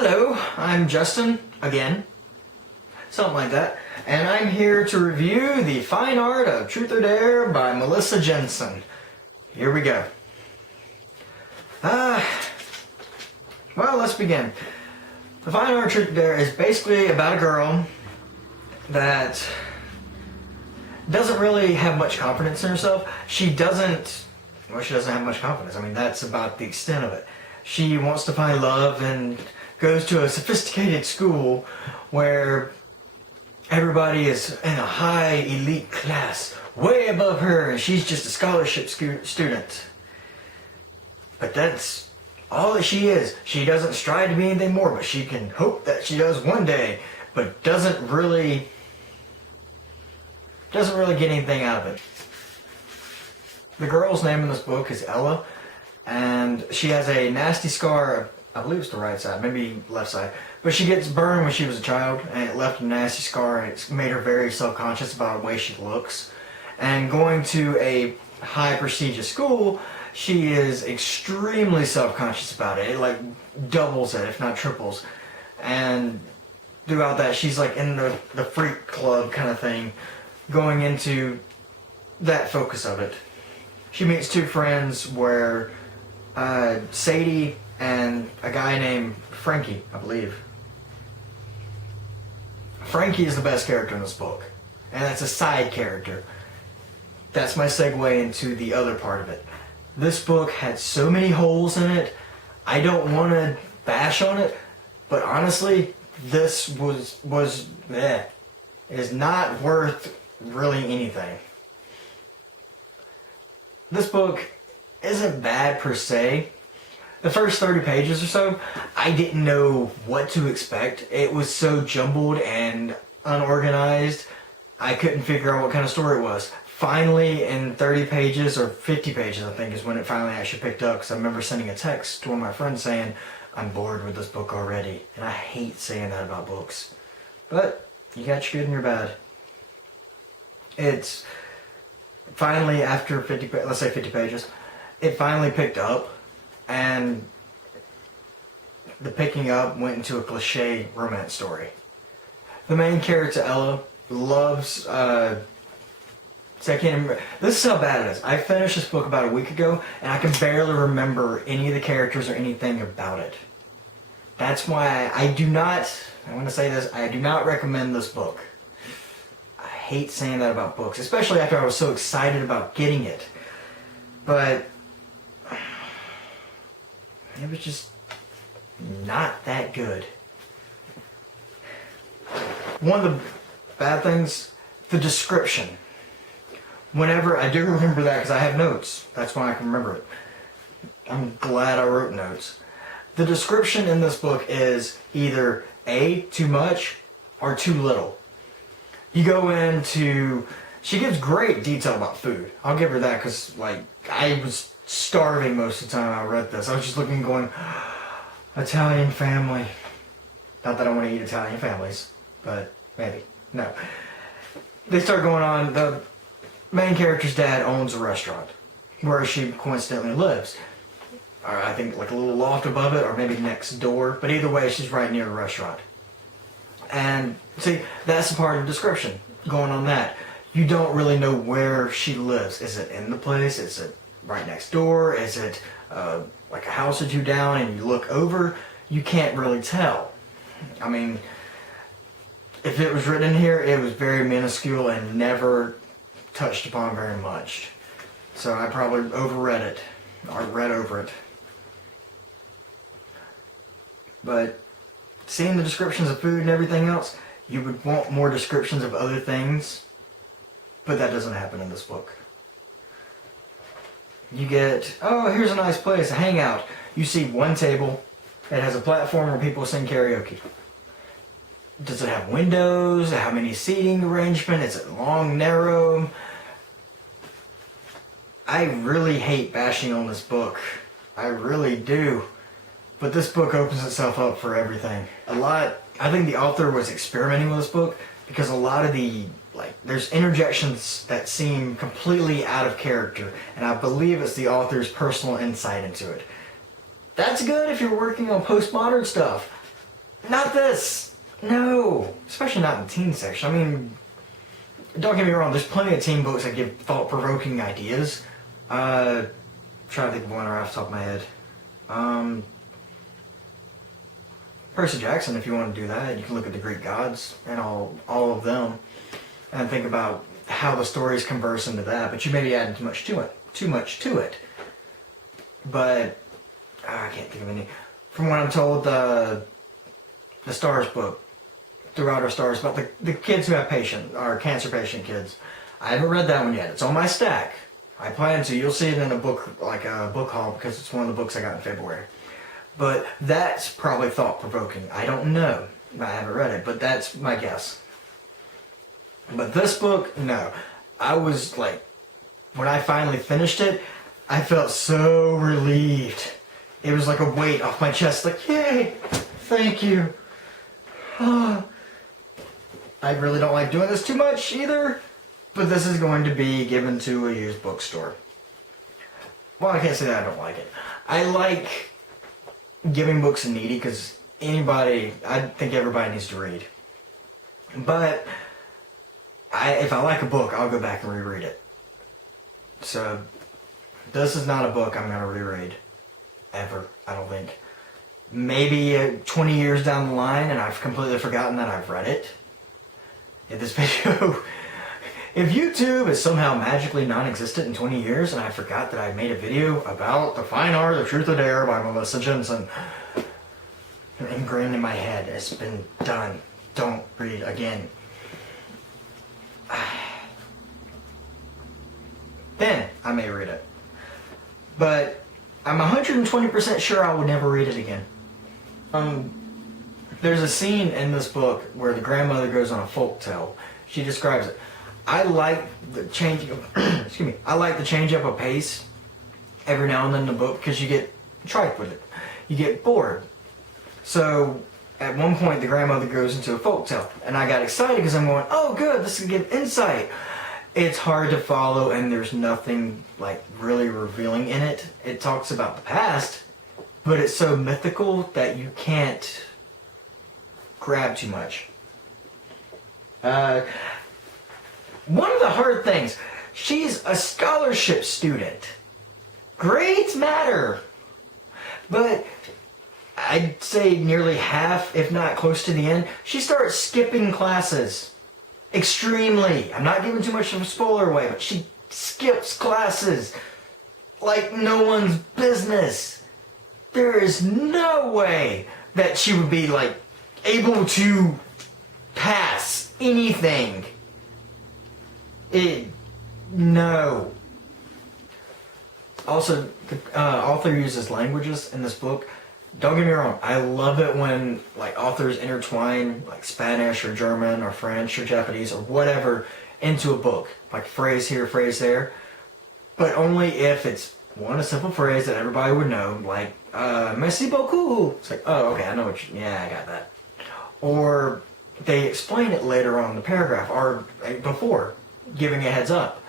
Hello, I'm Justin, again, something like that, and I'm here to review The Fine Art of Truth or Dare by Melissa Jensen. Here we go. Well, let's begin. The Fine Art of Truth or Dare is basically about a girl that doesn't really have much confidence in herself. She doesn't have much confidence. I mean, that's about the extent of it. She wants to find love and goes to a sophisticated school where everybody is in a high elite class, way above her, and she's just a scholarship student. But that's all that she is. She doesn't strive to be anything more, but she can hope that she does one day, but doesn't really get anything out of it. The girl's name in this book is Ella, and she has a nasty scar. I believe it's the right side, maybe left side. But she gets burned when she was a child, and it left a nasty scar, and it's made her very self-conscious about the way she looks. And going to a high prestigious school, she is extremely self-conscious about it. It like doubles it, if not triples. And throughout that, she's like in the freak club kind of thing, going into that focus of it. She meets two friends where Sadie and a guy named Frankie, I believe. Frankie is the best character in this book, and that's a side character. That's my segue into the other part of it. This book had so many holes in it. I don't want to bash on it, but honestly, this is not worth really anything. This book isn't bad per se. The first 30 pages or so, I didn't know what to expect. It was so jumbled and unorganized, I couldn't figure out what kind of story it was. Finally, in 30 pages, or 50 pages I think, is when it finally actually picked up, because I remember sending a text to one of my friends saying, I'm bored with this book already. And I hate saying that about books. But, you got your good and your bad. It's finally, after 50 pages, it finally picked up. And the picking up went into a cliche romance story. The main character, Ella, loves, I can't remember. This is how bad it is. I finished this book about a week ago, and I can barely remember any of the characters or anything about it. That's why I do not recommend this book. I hate saying that about books, especially after I was so excited about getting it. But it was just not that good. One of the bad things, the description. Whenever, I do remember that because I have notes. That's why I can remember it. I'm glad I wrote notes. The description in this book is either A, too much, or too little. You go into, she gives great detail about food. I'll give her that because, like, I was starving most of the time I read this. I was just looking going, Italian family. Not that I want to eat Italian families, but maybe. No. They start going on, the main character's dad owns a restaurant where she coincidentally lives. Or I think like a little loft above it, or maybe next door, but either way she's right near the restaurant. And see, that's the part of the description going on that. You don't really know where she lives. Is it in the place? Is it right next door? Is it like a house or two down and you look over? You can't really tell. I mean, if it was written in here, it was very minuscule and never touched upon very much. So I probably overread it, or read over it. But seeing the descriptions of food and everything else, you would want more descriptions of other things, but that doesn't happen in this book. You get, oh, here's a nice place, a hangout. You see one table, it has a platform where people sing karaoke. Does it have windows? How many seating arrangement? Is it long, narrow? I really hate bashing on this book. I really do. But this book opens itself up for everything. I think the author was experimenting with this book because a lot of there's interjections that seem completely out of character, and I believe it's the author's personal insight into it. That's good if you're working on postmodern stuff. Not this. No. Especially not in the teen section. I mean, don't get me wrong, there's plenty of teen books that give thought-provoking ideas. Trying to think of one right off the top of my head. Percy Jackson, if you want to do that, you can look at the Greek gods and all of them and think about how the stories converse into that, but you may be adding too much to it. But I can't think of any. From what I'm told, the Stars book, Throughout Our Stars, about the kids who have cancer patient kids. I haven't read that one yet. It's on my stack. I plan to. You'll see it in a book, like a book haul, because it's one of the books I got in February. But that's probably thought-provoking. I don't know. I haven't read it, but that's my guess. But this book, no. I was like, when I finally finished it, I felt so relieved. It was like a weight off my chest, like, yay, thank you. I really don't like doing this too much either, but this is going to be given to a used bookstore. Well, I can't say that I don't like it. I like giving books to needy because I think everybody needs to read. But if I like a book, I'll go back and reread it. So this is not a book I'm going to reread. Ever, I don't think. Maybe 20 years down the line and I've completely forgotten that I've read it. If YouTube is somehow magically non-existent in 20 years and I forgot that I made a video about The Fine Art of Truth or Dare by Melissa Jensen, ingrained in my head, it's been done. Don't read again. Then I may read it. But I'm 120% sure I would never read it again. There's a scene in this book where the grandmother goes on a folk tale. She describes it. I like the changing of, I like the change up of pace every now and then in the book because you get trite with it. You get bored. So at one point the grandmother goes into a folk tale and I got excited because I'm going, oh good, this can give insight. It's hard to follow and there's nothing like really revealing in it. It talks about the past, but it's so mythical that you can't grab too much. One of the hard things, she's a scholarship student. Grades matter. But I'd say nearly half, if not close to the end, she starts skipping classes. Extremely. I'm not giving too much of a spoiler away, but she skips classes like no one's business. There is no way that she would be like able to pass anything. No. Also, the author uses languages in this book. Don't get me wrong, I love it when like authors intertwine like Spanish or German or French or Japanese or whatever into a book. Like phrase here, phrase there. But only if it's a simple phrase that everybody would know, like merci beaucoup. It's like, oh okay, I know what yeah, I got that. Or they explain it later on in the paragraph or before, giving a heads up.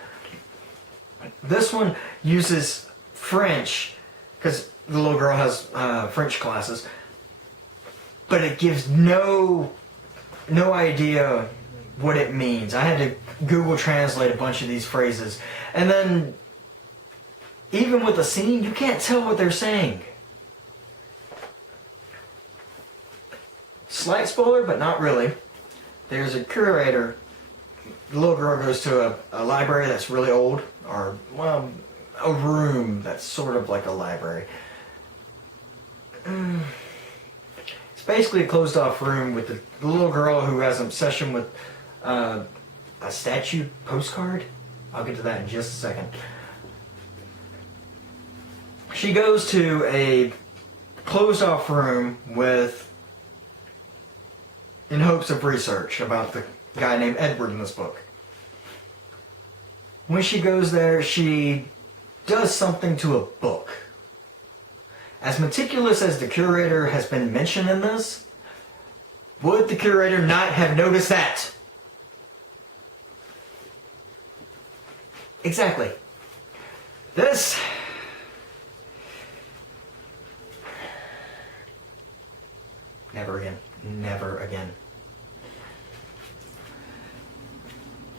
This one uses French because the little girl has French classes, but it gives no idea what it means. I had to Google Translate a bunch of these phrases, and then even with a scene, you can't tell what they're saying. Slight spoiler, but not really. There's a curator. The little girl goes to a library that's really old, or, well, a room that's sort of like a library. It's basically a closed off room with the little girl who has an obsession with a statue postcard. I'll get to that in just a second. She goes to a closed off room in hopes of research about the guy named Edward in this book. When she goes there, she does something to a book. As meticulous as the curator has been mentioned in this, would the curator not have noticed that? Exactly. This... Never again. Never again.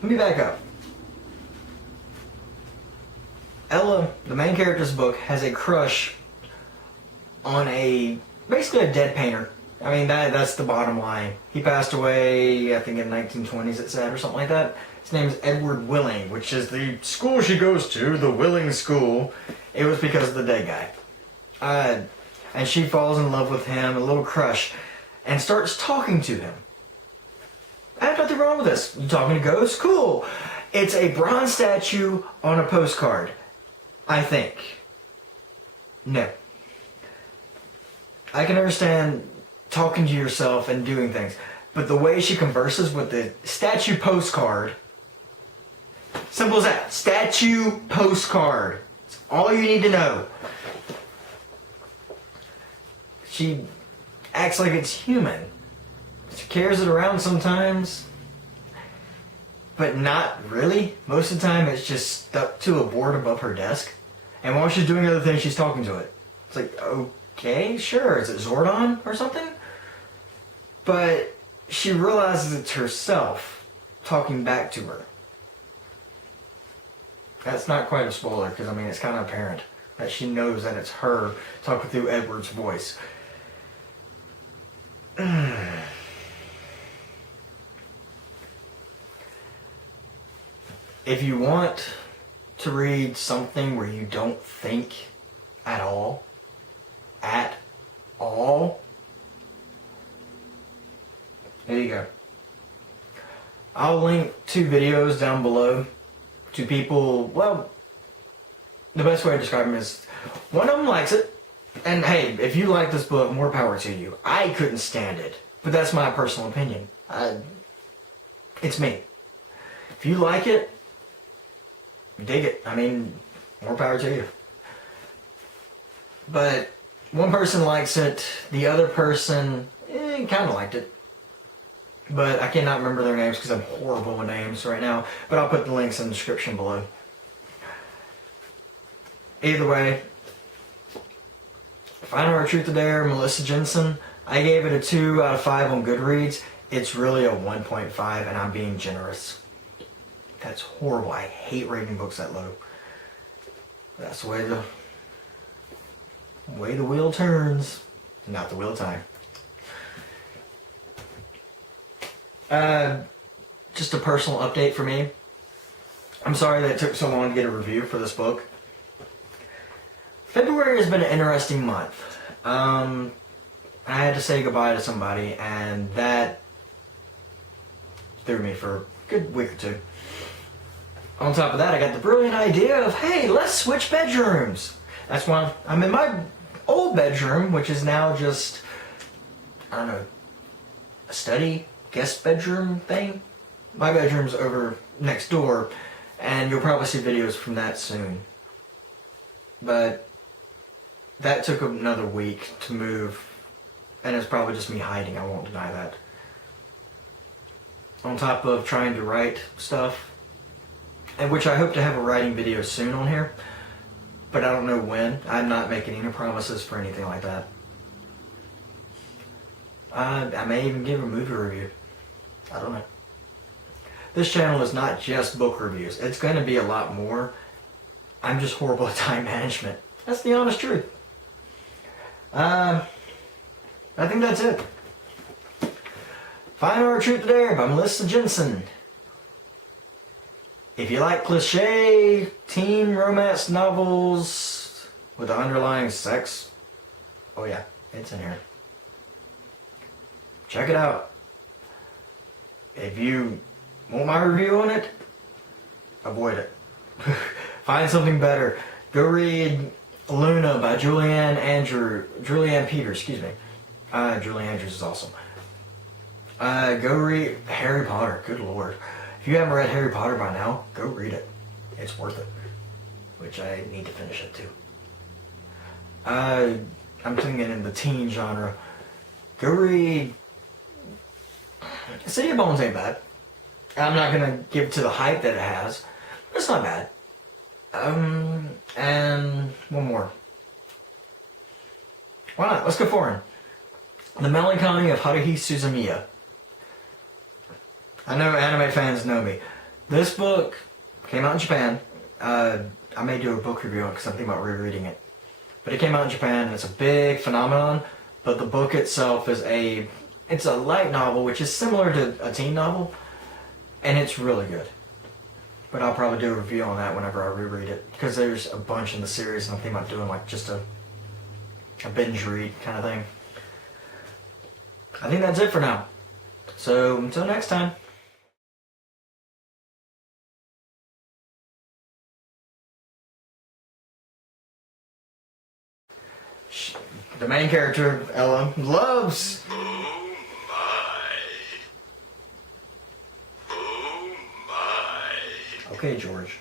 Let me back up. Ella, the main character's book, has a crush on basically a dead painter. I mean, that's the bottom line. He passed away, I think in the 1920s it said, or something like that. His name is Edward Willing, which is the school she goes to, the Willing School. It was because of the dead guy. And she falls in love with him, a little crush, and starts talking to him. I have nothing wrong with this. You talking to ghosts? Cool. It's a bronze statue on a postcard, I think. No. I can understand talking to yourself and doing things, but the way she converses with the statue postcard, simple as that. Statue postcard. It's all you need to know. She acts like it's human. She carries it around sometimes, but not really. Most of the time it's just stuck to a board above her desk. And while she's doing other things, she's talking to it. It's like, okay, sure. Is it Zordon or something? But she realizes it's herself talking back to her. That's not quite a spoiler, because I mean, it's kind of apparent that she knows that it's her talking through Edward's voice. If you want to read something where you don't think at all, there you go. I'll link 2 videos down below to people, well, the best way to describe them is, one of them likes it, and hey, if you like this book, more power to you. I couldn't stand it, but that's my personal opinion. It's me. If you like it, dig it. I mean, more power to you. But one person likes it, the other person kind of liked it. But I cannot remember their names because I'm horrible with names right now. But I'll put the links in the description below. Either way, Final Art Truth or Dare, Melissa Jensen. I gave it a 2 out of 5 on Goodreads. It's really a 1.5 and I'm being generous. That's horrible. I hate rating books that low. That's the way the wheel turns. Not the wheel of time. Just a personal update for me. I'm sorry that it took so long to get a review for this book. February has been an interesting month. I had to say goodbye to somebody, and that threw me for a good week or 2. On top of that, I got the brilliant idea of, hey, let's switch bedrooms. That's why I'm in my old bedroom, which is now just, I don't know, a study, guest bedroom thing. My bedroom's over next door, and you'll probably see videos from that soon. But that took another week to move, and it's probably just me hiding, I won't deny that. On top of trying to write stuff, and which I hope to have a writing video soon on here, but I don't know when. I'm not making any promises for anything like that. I may even give a movie review. I don't know. This channel is not just book reviews. It's going to be a lot more. I'm just horrible at time management. That's the honest truth. I think that's it. Final Art Truth or Dare by Melissa Jensen. If you like cliche teen romance novels with underlying sex, oh yeah, it's in here. Check it out. If you want my review on it, avoid it. Find something better. Go read Luna by Julianne Peters, excuse me. Julie Andrews is awesome. Go read Harry Potter, good lord. If you haven't read Harry Potter by now, go read it. It's worth it. Which I need to finish it too. I'm thinking in the teen genre. Go read City of Bones ain't bad. I'm not going to give it to the hype that it has. But it's not bad. And one more. Why not? Let's go foreign. The Melancholy of Haruhi Suzumiya. I know anime fans know me. This book came out in Japan. I may do a book review on it because I'm thinking about rereading it. But it came out in Japan and it's a big phenomenon. But the book itself is it's a light novel, which is similar to a teen novel. And it's really good. But I'll probably do a review on that whenever I reread it. Because there's a bunch in the series and I'm thinking about doing like just a binge read kind of thing. I think that's it for now. So until next time. The main character, Ella, loves... Oh my. Oh my. Okay, George.